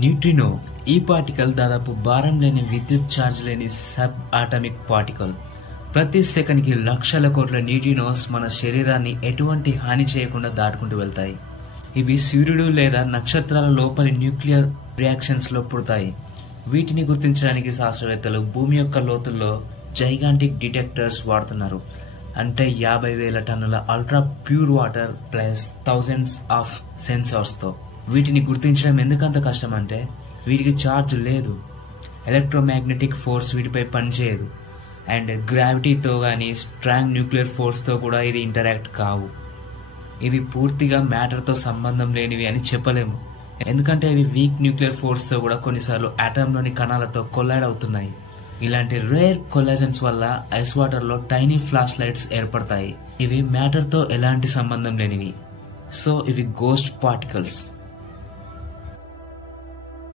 Neutrino ఈ particle దాదాపు భారం లేని విద్యుత్ ఛార్జ్ లేని సబ్ ఆటమిక్ పార్టికల్. ప్రతి సెకండ్కి లక్షల కోట్ల న్యూట్రినోస్ మన శరీరాన్ని ఎటువంటి హాని చేయకుండా దాటుకుంటూ వెళ్తాయి. ఇవి సూర్యుడు లేదా నక్షత్రాల లోపలి న్యూక్లియర్ రియాక్షన్స్ లో పుడతాయి. వీటిని గుర్తించడానికి శాస్త్రవేత్తలు భూమి యొక్క లోతుల్లో జైగాంటిక్ డిటెక్టర్స్ వాడుతున్నారు. అంటే 50,000 టన్నుల ultra pure water plus thousands of sensors తో. వీటిని గుర్తించడం ఎందుకంత కష్టం అంటే వీటికి ఛార్జ్ లేదు, ఎలక్ట్రోమాగ్నెటిక్ ఫోర్స్ వీటిపై పనిచేయదు, అండ్ గ్రావిటీతో కానీ స్ట్రాంగ్ న్యూక్లియర్ ఫోర్స్తో కూడా ఇది ఇంటరాక్ట్ కావు. ఇవి పూర్తిగా మ్యాటర్తో సంబంధం లేనివి అని చెప్పలేము, ఎందుకంటే ఇవి వీక్ న్యూక్లియర్ ఫోర్స్తో కూడా కొన్నిసార్లు ఆటంలోని కణాలతో కొల్లైడ్ అవుతున్నాయి. ఇలాంటి రేర్ కొలాజన్స్ వల్ల ఐస్ వాటర్లో టైనీ ఫ్లాష్ లైట్స్ ఏర్పడతాయి. ఇవి మ్యాటర్తో ఎలాంటి సంబంధం లేనివి, సో ఇవి గోస్ట్ పార్టికల్స్.